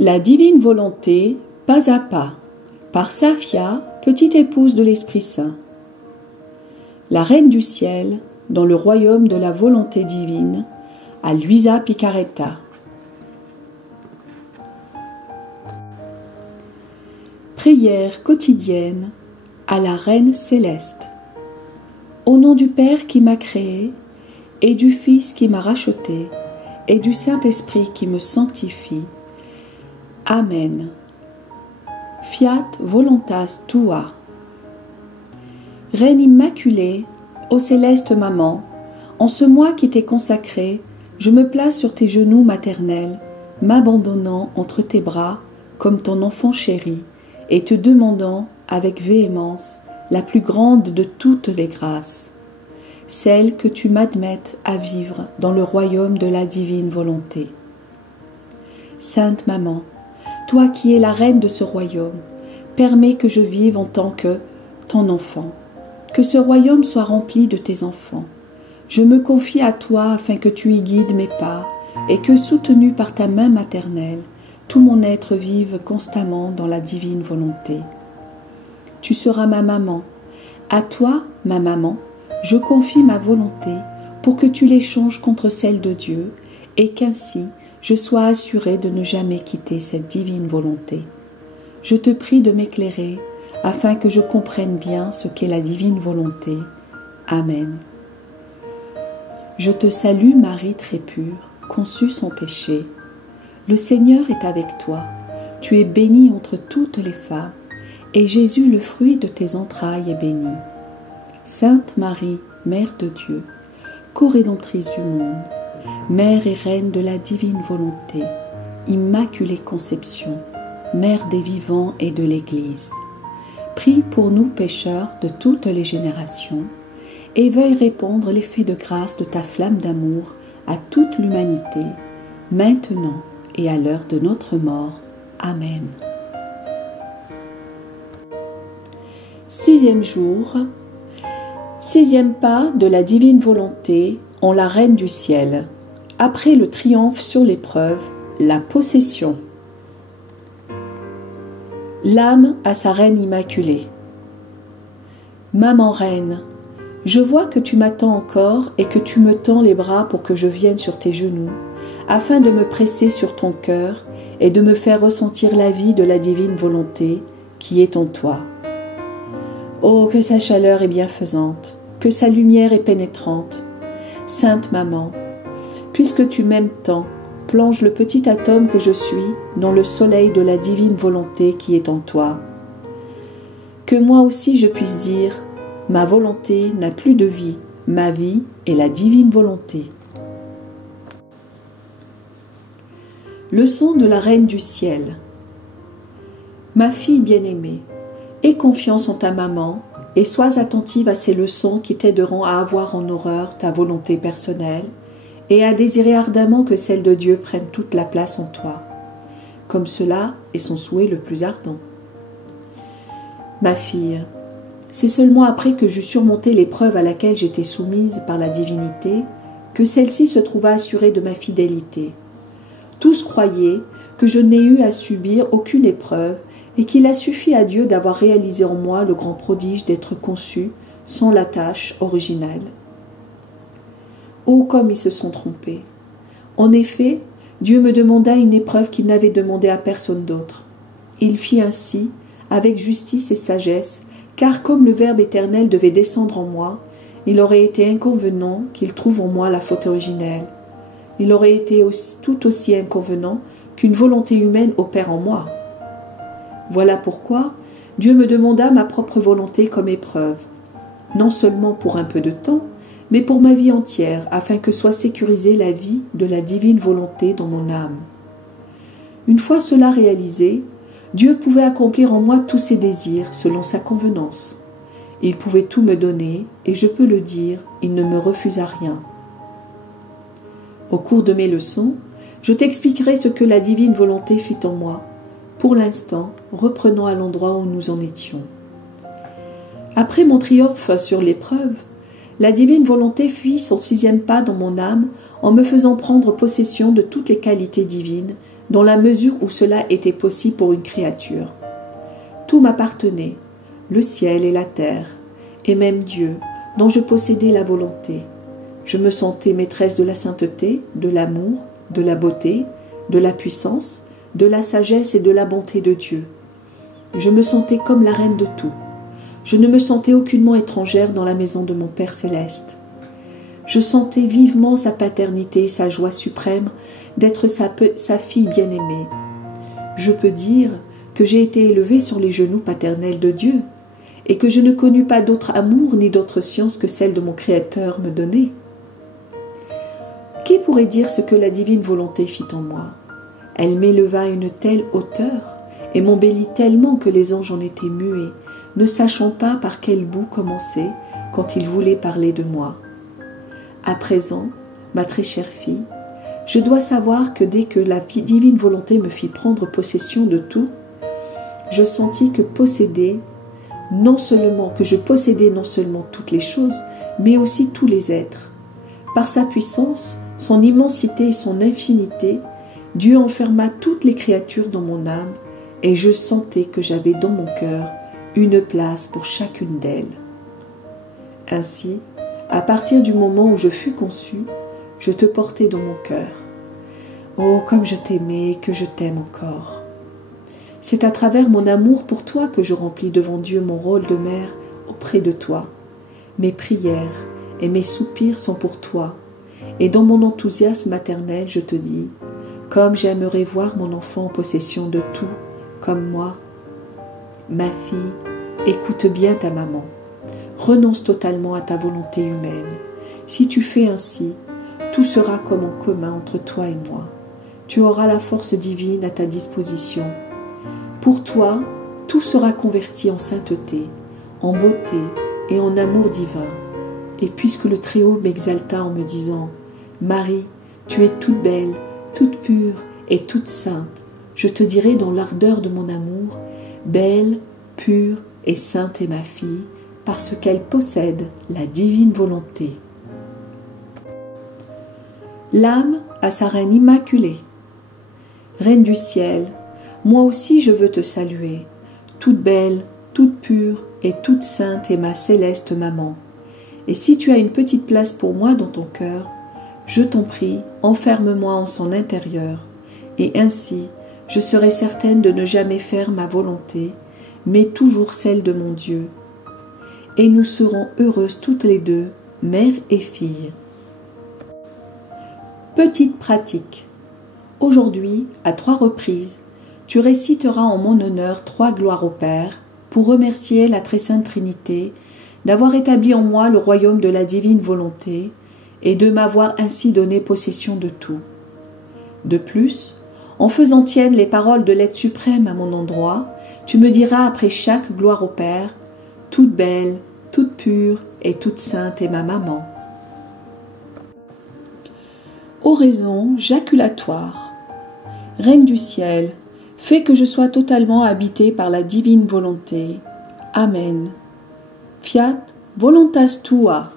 La divine volonté, pas à pas, par Safia, petite épouse de l'Esprit Saint. La Reine du Ciel, dans le royaume de la volonté divine, à Luisa Picaretta. Prière quotidienne à la Reine céleste. Au nom du Père qui m'a créé, et du Fils qui m'a racheté, et du Saint-Esprit qui me sanctifie. Amen. Fiat voluntas tua. Reine immaculée, ô céleste maman, en ce mois qui t'est consacré, je me place sur tes genoux maternels, m'abandonnant entre tes bras comme ton enfant chéri, et te demandant avec véhémence la plus grande de toutes les grâces, celle que tu m'admettes à vivre dans le royaume de la divine volonté. Sainte Maman, toi qui es la reine de ce royaume, permets que je vive en tant que ton enfant, que ce royaume soit rempli de tes enfants. Je me confie à toi afin que tu y guides mes pas et que, soutenu par ta main maternelle, tout mon être vive constamment dans la divine volonté. Tu seras ma maman. À toi, ma maman, je confie ma volonté pour que tu l'échanges contre celle de Dieu et qu'ainsi je sois assurée de ne jamais quitter cette divine volonté. Je te prie de m'éclairer afin que je comprenne bien ce qu'est la divine volonté. Amen. Je te salue Marie très pure, conçue sans péché. Le Seigneur est avec toi. Tu es bénie entre toutes les femmes, et Jésus, le fruit de tes entrailles, est béni. Sainte Marie, Mère de Dieu, co-rédemptrice du monde, Mère et Reine de la divine volonté, Immaculée Conception, Mère des vivants et de l'Église, prie pour nous pécheurs de toutes les générations, et veuille répandre l'effet de grâce de ta flamme d'amour à toute l'humanité, maintenant et à l'heure de notre mort. Amen. 6e jour, 6e pas de la divine volonté en la Reine du Ciel. Après le triomphe sur l'épreuve, la possession. L'âme à sa Reine immaculée. Maman Reine, je vois que tu m'attends encore et que tu me tends les bras pour que je vienne sur tes genoux, afin de me presser sur ton cœur et de me faire ressentir la vie de la divine volonté qui est en toi. Oh, que sa chaleur est bienfaisante, que sa lumière est pénétrante. Sainte Maman, puisque tu m'aimes tant, plonge le petit atome que je suis dans le soleil de la divine volonté qui est en toi. Que moi aussi je puisse dire, ma volonté n'a plus de vie, ma vie est la divine volonté. Leçon de la Reine du Ciel. Ma fille bien-aimée, aie confiance en ta maman et sois attentive à ces leçons qui t'aideront à avoir en horreur ta volonté personnelle et à désirer ardemment que celle de Dieu prenne toute la place en toi, comme cela est son souhait le plus ardent. Ma fille, c'est seulement après que j'eus surmonté l'épreuve à laquelle j'étais soumise par la divinité que celle-ci se trouva assurée de ma fidélité. Tous croyaient que je n'ai eu à subir aucune épreuve et qu'il a suffi à Dieu d'avoir réalisé en moi le grand prodige d'être conçu sans la tâche originale. Oh, comme ils se sont trompés! En effet, Dieu me demanda une épreuve qu'il n'avait demandée à personne d'autre. Il fit ainsi, avec justice et sagesse, car comme le Verbe éternel devait descendre en moi, il aurait été inconvenant qu'il trouve en moi la faute originelle. Il aurait été tout aussi inconvenant qu'une volonté humaine opère en moi. Voilà pourquoi Dieu me demanda ma propre volonté comme épreuve, non seulement pour un peu de temps, mais pour ma vie entière, afin que soit sécurisée la vie de la divine volonté dans mon âme. Une fois cela réalisé, Dieu pouvait accomplir en moi tous ses désirs selon sa convenance. Il pouvait tout me donner, et je peux le dire, il ne me refusa rien. Au cours de mes leçons, je t'expliquerai ce que la divine volonté fit en moi. Pour l'instant, reprenons à l'endroit où nous en étions. Après mon triomphe sur l'épreuve, La divine volonté fit son 6e pas dans mon âme en me faisant prendre possession de toutes les qualités divines, dans la mesure où cela était possible pour une créature. Tout m'appartenait, le ciel et la terre, et même Dieu, dont je possédais la volonté. Je me sentais maîtresse de la sainteté, de l'amour, de la beauté, de la puissance, de la sagesse et de la bonté de Dieu. Je me sentais comme la reine de tout. Je ne me sentais aucunement étrangère dans la maison de mon Père céleste. Je sentais vivement sa paternité et sa joie suprême d'être sa fille bien-aimée. Je peux dire que j'ai été élevée sur les genoux paternels de Dieu et que je ne connus pas d'autre amour ni d'autre science que celle de mon Créateur me donnait. Qui pourrait dire ce que la divine volonté fit en moi? Elle m'éleva à une telle hauteur et m'embellit tellement que les anges en étaient muets, ne sachant pas par quel bout commencer quand ils voulaient parler de moi. À présent, ma très chère fille, je dois savoir que dès que la divine volonté me fit prendre possession de tout, je sentis que je possédais non seulement toutes les choses, mais aussi tous les êtres. Par sa puissance, son immensité et son infinité, Dieu enferma toutes les créatures dans mon âme, et je sentais que j'avais dans mon cœur une place pour chacune d'elles. Ainsi, à partir du moment où je fus conçue, je te portais dans mon cœur. Oh, comme je t'aimais et que je t'aime encore. C'est à travers mon amour pour toi que je remplis devant Dieu mon rôle de mère auprès de toi. Mes prières et mes soupirs sont pour toi, et dans mon enthousiasme maternel, je te dis, comme j'aimerais voir mon enfant en possession de tout, comme moi. Ma fille, écoute bien ta maman. Renonce totalement à ta volonté humaine. Si tu fais ainsi, tout sera comme en commun entre toi et moi. Tu auras la force divine à ta disposition. Pour toi, tout sera converti en sainteté, en beauté et en amour divin. Et puisque le Très-Haut m'exalta en me disant « Marie, tu es toute belle, toute pure et toute sainte », je te dirai dans l'ardeur de mon amour « Belle, pure et sainte est ma fille, parce qu'elle possède la divine volonté. » L'âme à sa reine immaculée. Reine du ciel, moi aussi je veux te saluer. Toute belle, toute pure et toute sainte est ma céleste maman. Et si tu as une petite place pour moi dans ton cœur, je t'en prie, enferme-moi en son intérieur, et ainsi je serai certaine de ne jamais faire ma volonté, mais toujours celle de mon Dieu. Et nous serons heureuses toutes les deux, mère et fille. Petite pratique. Aujourd'hui, à 3 reprises, tu réciteras en mon honneur 3 gloires au Père pour remercier la Très Sainte Trinité d'avoir établi en moi le royaume de la divine volonté et de m'avoir ainsi donné possession de tout. De plus, en faisant tiennes les paroles de l'être suprême à mon endroit, tu me diras après chaque gloire au Père, toute belle, toute pure et toute sainte est ma maman. Oraison jaculatoire. Reine du ciel, fais que je sois totalement habitée par la divine volonté. Amen. Fiat voluntas tua.